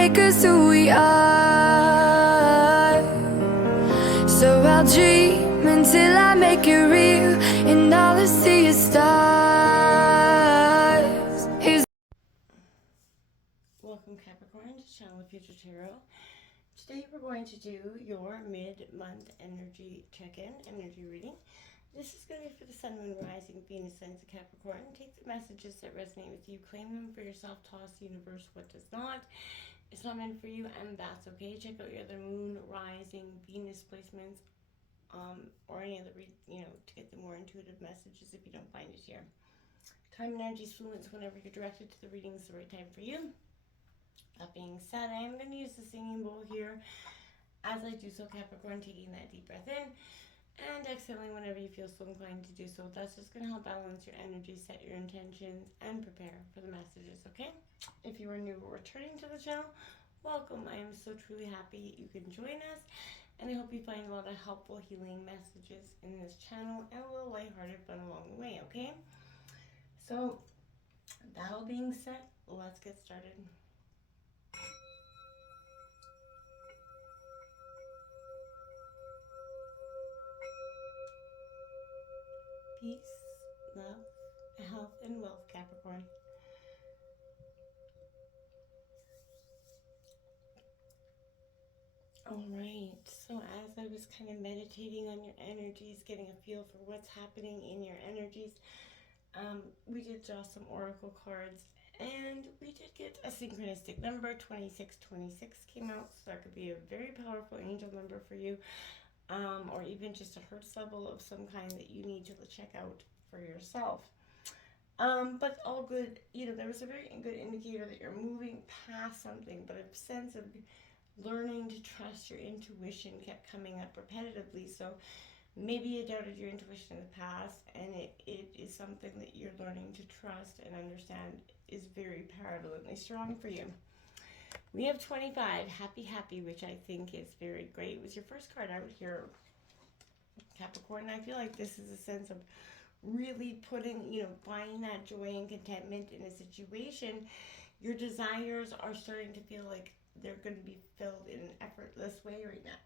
make us who we are. So I'll dream until I make it real, and all I see is stars. Welcome Capricorn to Channel Future Tarot. Today we're going to do your mid-month energy check-in, energy reading. This is going to be for the Sun, Moon, Rising, Venus, signs of Capricorn. Take the messages that resonate with you, claim them for yourself, toss the universe what does not. It's not meant for you, and that's okay. Check out your other Moon, Rising, Venus placements, or any other, to get the more intuitive messages if you don't find it here. Time and energy is fluence whenever you're directed to the reading is the right time for you. That being said, I am going to use the singing bowl here. As I do so, Capricorn, taking that deep breath in and exhaling whenever you feel so inclined to do so. That's just going to help balance your energy, set your intentions, and prepare for the messages, okay? If you are new or returning to the channel, welcome. I am so truly happy you can join us, and I hope you find a lot of helpful healing messages in this channel and a little lighthearted fun along the way, okay? So, that all being said, let's get started. Peace, love, health, and wealth, Capricorn. Alright, so as I was kind of meditating on your energies, getting a feel for what's happening in your energies, we did draw some oracle cards, and we did get a synchronistic number. 2626 came out, so that could be a very powerful angel number for you. Or even just a hertz level of some kind that you need to check out for yourself. But all good, there was a very good indicator that you're moving past something, but a sense of learning to trust your intuition kept coming up repetitively. So maybe you doubted your intuition in the past, and it is something that you're learning to trust and understand is very prevalently strong for you. We have 25, happy, which I think is very great. It was your first card out here, Capricorn. And I feel like this is a sense of really putting, finding that joy and contentment in a situation. Your desires are starting to feel like they're going to be filled in an effortless way right now.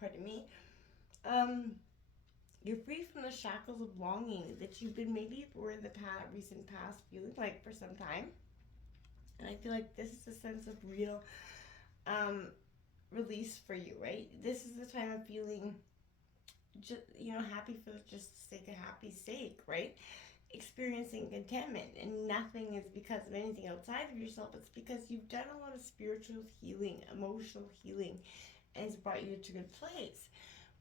Pardon me. You're free from the shackles of longing that you've been maybe or in the recent past feeling like for some time. And I feel like this is a sense of real release for you, right? This is the time of feeling just, happy for just the sake of happy sake, right? Experiencing contentment, and nothing is because of anything outside of yourself. It's because you've done a lot of spiritual healing, emotional healing, and it's brought you to a good place.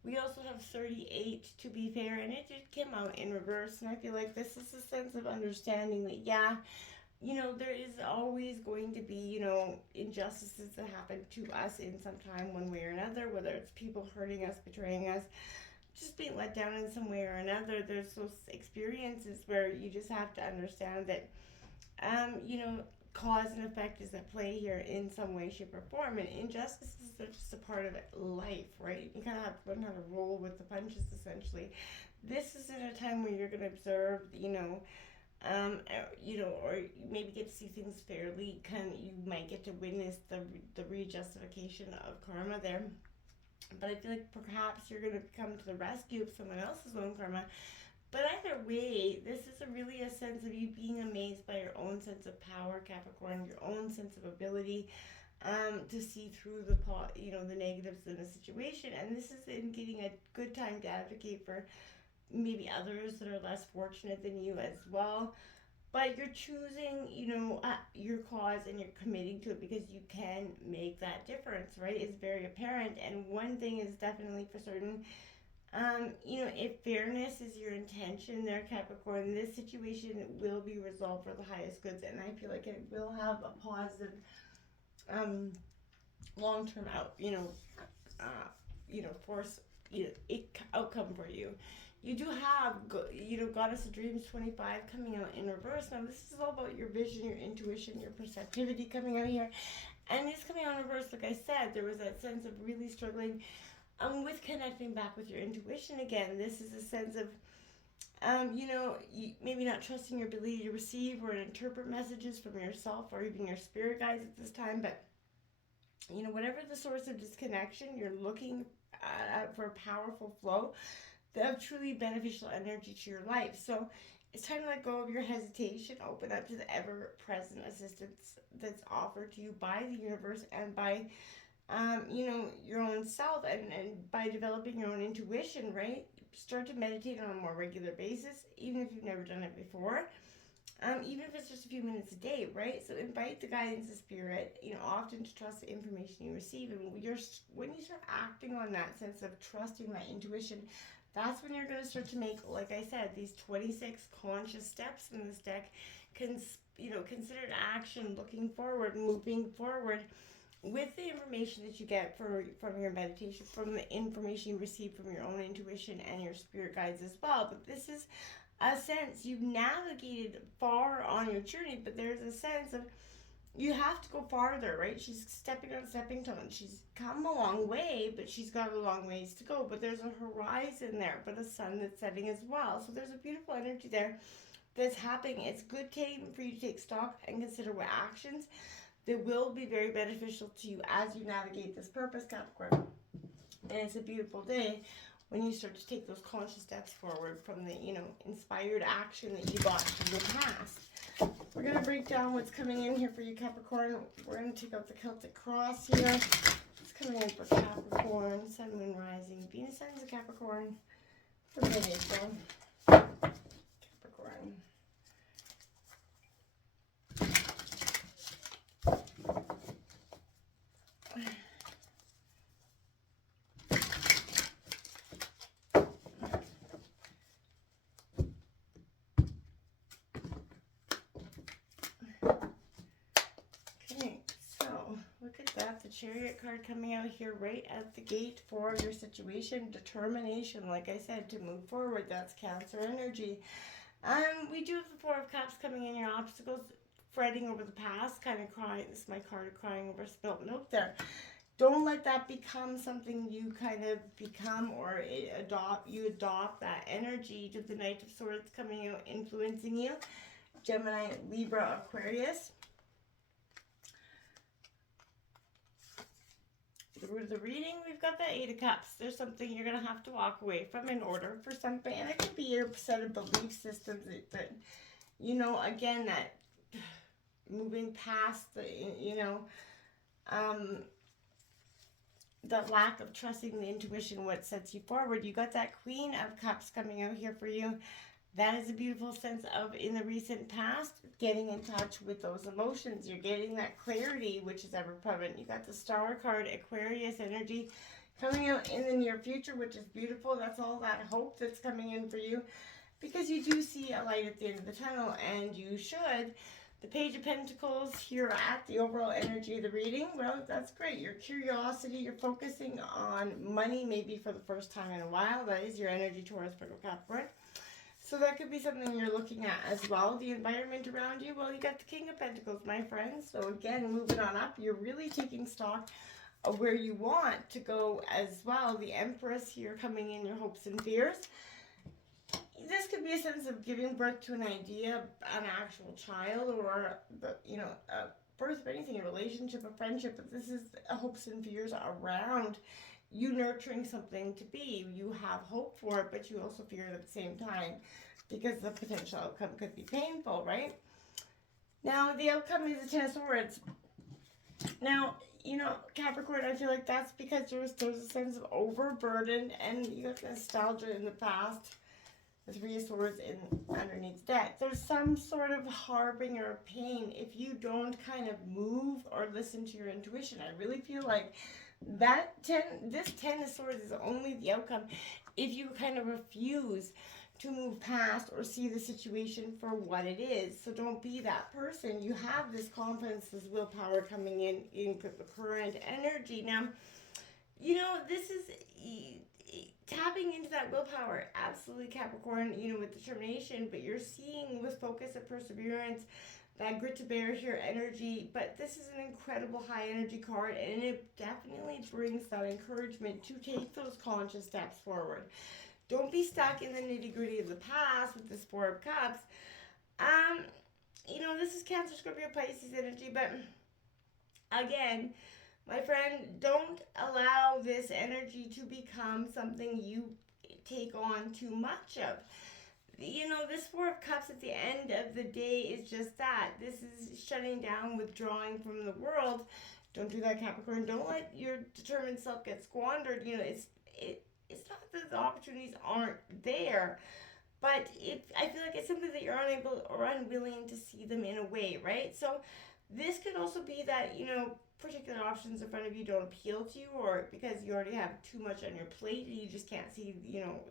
We also have 38 to be fair, and it did come out in reverse, and I feel like this is a sense of understanding that, there is always going to be, injustices that happen to us in some time, one way or another, whether it's people hurting us, betraying us, just being let down in some way or another. There's those experiences where you just have to understand that, cause and effect is at play here in some way, shape, or form. And injustices are just a part of life, right? You kind of have to learn how to roll with the punches, essentially. This isn't a time where you're going to observe, or maybe get to see things fairly. You might get to witness the rejustification of karma there. But I feel like perhaps you're going to come to the rescue of someone else's own karma. But either way, this is really a sense of you being amazed by your own sense of power, Capricorn, your own sense of ability to see through the negatives in a situation. And this is in getting a good time to advocate for maybe others that are less fortunate than you as well. But you're choosing, your cause, and you're committing to it because you can make that difference, right? It's very apparent. And one thing is definitely for certain, if fairness is your intention there, Capricorn, this situation will be resolved for the highest goods. And I feel like it will have a positive, long-term outcome for you. You do have, Goddess of Dreams 25 coming out in reverse. Now, this is all about your vision, your intuition, your perceptivity coming out here. And it's coming out in reverse, like I said. There was that sense of really struggling with connecting back with your intuition again. This is a sense of Maybe not trusting your ability to receive or interpret messages from yourself or even your spirit guides at this time, but whatever the source of disconnection, you're looking for a powerful flow of truly beneficial energy to your life. So it's time to let go of your hesitation, open up to the ever-present assistance that's offered to you by the universe and by your own self, and by developing your own intuition, right? Start to meditate on a more regular basis, even if you've never done it before. Even if it's just a few minutes a day, right? So invite the guidance of spirit, often to trust the information you receive. And when you start acting on that sense of trusting that intuition, that's when you're going to start to make, like I said, these 26 conscious steps in this deck, considered action, looking forward, moving forward with the information that you get from your meditation, from the information you receive from your own intuition and your spirit guides as well. But this is a sense you've navigated far on your journey, but there's a sense of you have to go farther, right? She's stepping on stepping stones. She's come a long way, but she's got a long ways to go. But there's a horizon there, but a sun that's setting as well. So there's a beautiful energy there that's happening. It's good time for you to take stock and consider what actions that will be very beneficial to you as you navigate this purpose, Capricorn. And it's a beautiful day when you start to take those conscious steps forward from the, inspired action that you got from the past. We're going to break down what's coming in here for you, Capricorn. We're going to take out the Celtic cross here. It's coming in for Capricorn, Sun, Moon, Rising, Venus, Signs of Capricorn for mid-April. Capricorn. The Chariot card coming out here right at the gate for your situation. Determination, like I said, to move forward. That's Cancer energy. We do have the Four of Cups coming in. Your obstacles, fretting over the past, kind of crying. This is my card of crying over spilt milk there. Don't let that become something you kind of become or adopt. You adopt that energy to the Knight of Swords coming out, influencing you. Gemini, Libra, Aquarius. Through the reading, we've got the Eight of Cups. There's something you're going to have to walk away from in order for something. And it could be your set of belief systems that again, that moving past the, the lack of trusting the intuition, what sets you forward. You got that Queen of Cups coming out here for you. That is a beautiful sense of, in the recent past, getting in touch with those emotions. You're getting that clarity, which is ever present. You got the Star card, Aquarius energy, coming out in the near future, which is beautiful. That's all that hope that's coming in for you, because you do see a light at the end of the tunnel, and you should. The Page of Pentacles here at the overall energy of the reading. Well, that's great. Your curiosity, you're focusing on money, maybe for the first time in a while. That is your energy, Taurus, Virgo, Capricorn. So that could be something you're looking at as well. The environment around you, well, you got the King of Pentacles, my friends. So again, moving on up, you're really taking stock of where you want to go as well. The Empress here coming in, your hopes and fears. This could be a sense of giving birth to an idea, an actual child, or a birth of anything, a relationship, a friendship. But this is hopes and fears around you nurturing something to be. You have hope for it, but you also fear it at the same time, because the potential outcome could be painful, right? Now, the outcome is the Ten of Swords. Now, Capricorn, I feel like that's because there's a sense of overburden, and you have nostalgia in the past. The Three of Swords underneath that. There's some sort of harbinger of pain if you don't kind of move or listen to your intuition. I really feel like this Ten of Swords is only the outcome if you kind of refuse to move past or see the situation for what it is. So don't be that person. You have this confidence, this willpower coming in the current energy. Now, this is tapping into that willpower. Absolutely, Capricorn, with determination, but you're seeing with focus and perseverance, that grit to bear here energy. But this is an incredible high energy card, and it definitely brings that encouragement to take those conscious steps forward, Don't be stuck in the nitty-gritty of the past with this Four of Cups. Um, this is Cancer, Scorpio, Pisces energy, but again, my friend, don't allow this energy to become something you take on too much of. This Four of Cups at the end of the day is just that. This is shutting down, withdrawing from the world. Don't do that, Capricorn. Don't let your determined self get squandered. It's not that the opportunities aren't there, but I feel like it's simply that you're unable or unwilling to see them in a way, right? So this could also be that, particular options in front of you don't appeal to you, or because you already have too much on your plate and you just can't see,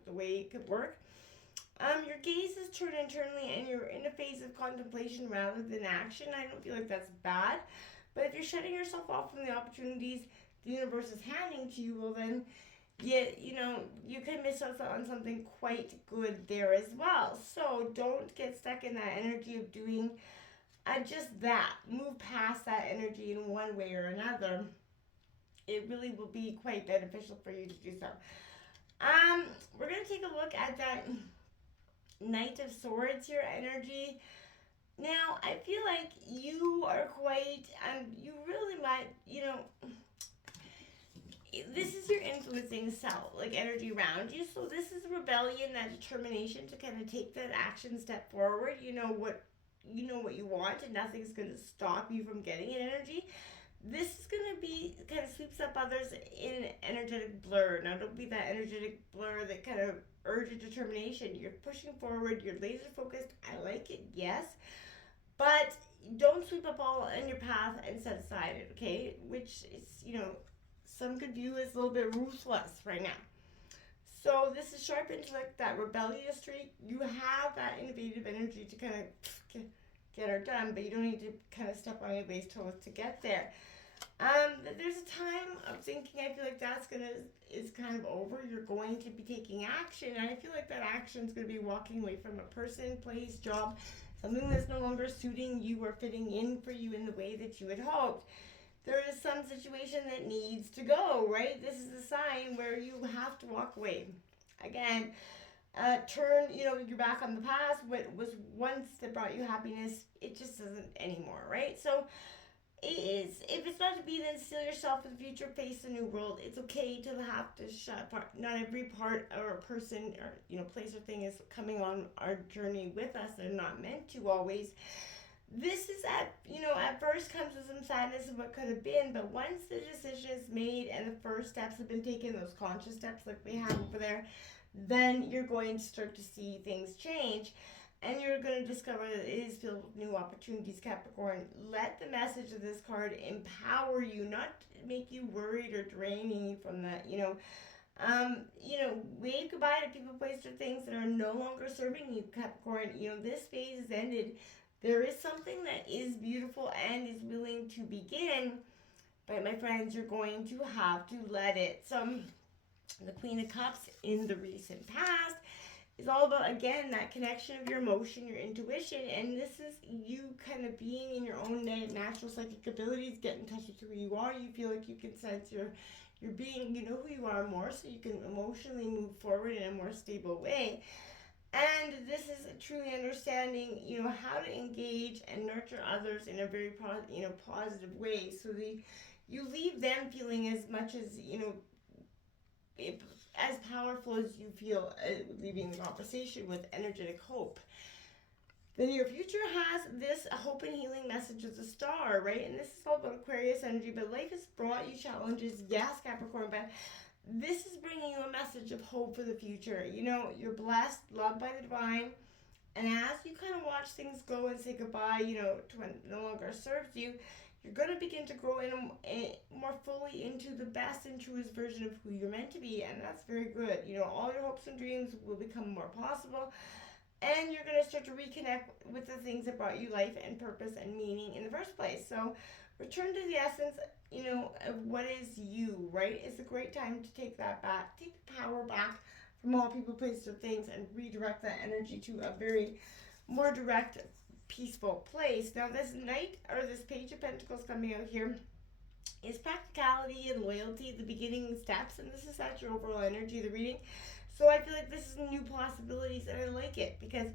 the way it could work. Your gaze is turned internally and you're in a phase of contemplation rather than action. I don't feel like that's bad. But if you're shutting yourself off from the opportunities the universe is handing to you, well then, you can miss out on something quite good there as well. So don't get stuck in that energy of doing just that. Move past that energy in one way or another. It really will be quite beneficial for you to do so. We're going to take a look at that Knight of Swords here energy. Now, I feel like you are quite, you really might, this is your influencing self, like energy around you. So this is rebellion, that determination to kind of take that action step forward. You know what you want, and nothing's going to stop you from getting it energy. This is going to be kind of sweeps up others in energetic blur. Now, don't be that energetic blur that kind of urgent determination. You're pushing forward. You're laser focused. I like it, yes. But don't sweep up all in your path and set aside it, okay? Which is, some could view as a little bit ruthless right now. So this is sharp intellect, that rebellious streak. You have that innovative energy to kind of get her done, but you don't need to kind of step on your base toes to get there. There's a time of thinking, I feel like is kind of over. You're going to be taking action, and I feel like that action is going to be walking away from a person, place, job, something that's no longer suiting you or fitting in for you in the way that you had hoped. There is some situation that needs to go, right? This is a sign where you have to walk away. Again, turn, your back on the past. What was once that brought you happiness, it just doesn't anymore, right? So if it's not to be, then seal yourself for the future, face a new world. It's okay to have to shut apart. Not every part or person or place or thing is coming on our journey with us. They're not meant to always. This is at first comes with some sadness of what could have been, but once the decision is made and the first steps have been taken, those conscious steps like we have over there, then you're going to start to see things change. And you're going to discover that it is filled with new opportunities, Capricorn. Let the message of this card empower you, not make you worried or draining you from that, wave goodbye to people, places, or things that are no longer serving you, Capricorn. This phase is ended. There is something that is beautiful and is willing to begin, but my friends, you're going to have to let it. So, the Queen of Cups in the recent past is all about, again, that connection of your emotion, your intuition, and this is you kind of being in your own natural psychic abilities, get in touch with who you are. You feel like you can sense your being, you know who you are more, so you can emotionally move forward in a more stable way. And this is truly understanding, how to engage and nurture others in a very positive way, so you leave them feeling as much as, as powerful as you feel leaving the conversation with energetic hope. Then your future has this hope and healing message of the star, right? And this is all about Aquarius energy, but life has brought you challenges, yes, Capricorn, but this is bringing you a message of hope for the future. You're blessed, loved by the divine, and as you kind of watch things go and say goodbye, to when it no longer serves you, you're going to begin to grow more fully into the best and truest version of who you're meant to be, and that's very good. All your hopes and dreams will become more possible, and you're going to start to reconnect with the things that brought you life and purpose and meaning in the first place. So return to the essence, of what is you, right? It's a great time to take that back, take the power back from all people, places, or things, and redirect that energy to a very more direct, peaceful place. Now, this Knight, or this Page of Pentacles coming out here, is practicality and loyalty, the beginning steps, and this is at your overall energy of the reading. So I feel like this is new possibilities, and I like it because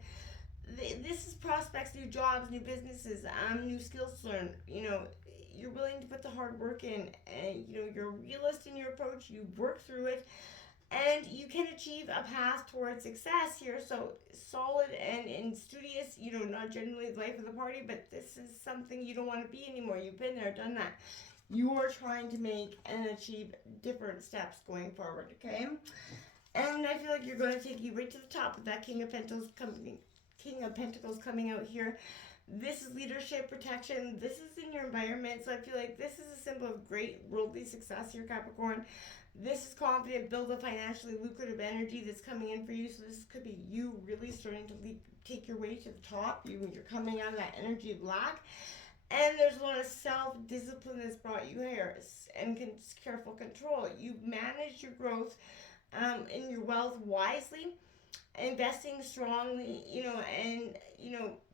this is prospects, new jobs, new businesses, new skills to learn. You're willing to put the hard work in, and you're a realist in your approach. You work through it, and you can achieve a path towards success here. So solid and studious. Not generally the life of the party, but this is something you don't want to be anymore. You've been there, done that. You're trying to make and achieve different steps going forward. Okay. And I feel like you're going to take you right to the top with that King of Pentacles coming out here. This is leadership, protection. This is in your environment. So I feel like this is a symbol of great worldly success here, Capricorn. This is confident, build a financially lucrative energy that's coming in for you. So this could be you really starting to take your way to the top. You're coming out of that energy of lack. And there's a lot of self-discipline that's brought you here, and careful control. You've managed your growth in your wealth wisely, investing strongly, and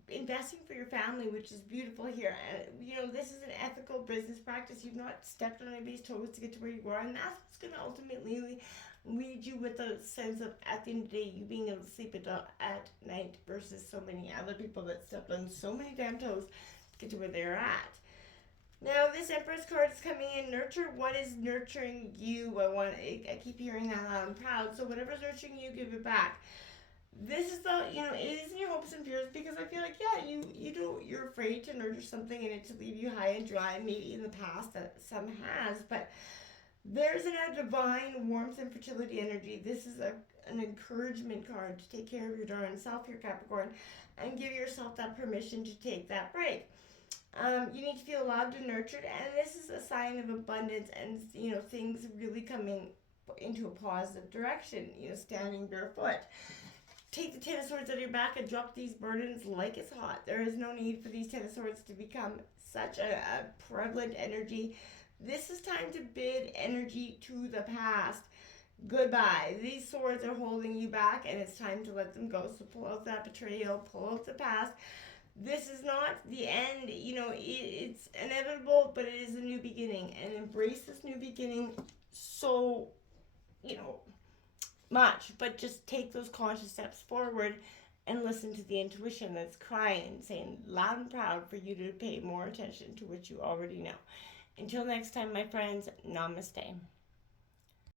investing for your family, which is beautiful here. And this is an ethical business practice. You've not stepped on anybody's toes to get to where you are, and that's what's going to ultimately lead you with a sense of, at the end of the day, you being able to sleep at night versus so many other people that stepped on so many damn toes to get to where they're at. Now, this Empress card is coming in. Nurture. What is nurturing you? I keep hearing that loud and proud. So whatever's nurturing you, give it back. This is it isn't your hopes and fears, because I feel like, yeah, you're afraid to nurture something and it to leave you high and dry, maybe in the past that some has, but there's a divine warmth and fertility energy. This is an encouragement card to take care of your darn self here, Capricorn, and give yourself that permission to take that break. You need to feel loved and nurtured, and this is a sign of abundance and things really coming into a positive direction. Standing barefoot. Take the Ten of Swords out of your back and drop these burdens like it's hot. There is no need for these Ten of Swords to become such a prevalent energy. This is time to bid energy to the past goodbye. These swords are holding you back, and it's time to let them go. So pull out that betrayal, pull out the past. This is not the end. It's inevitable, but it is a new beginning, and embrace this new beginning so much, but just take those conscious steps forward and listen to the intuition that's crying, saying loud and proud for you to pay more attention to what you already know. Until next time, my friends, namaste.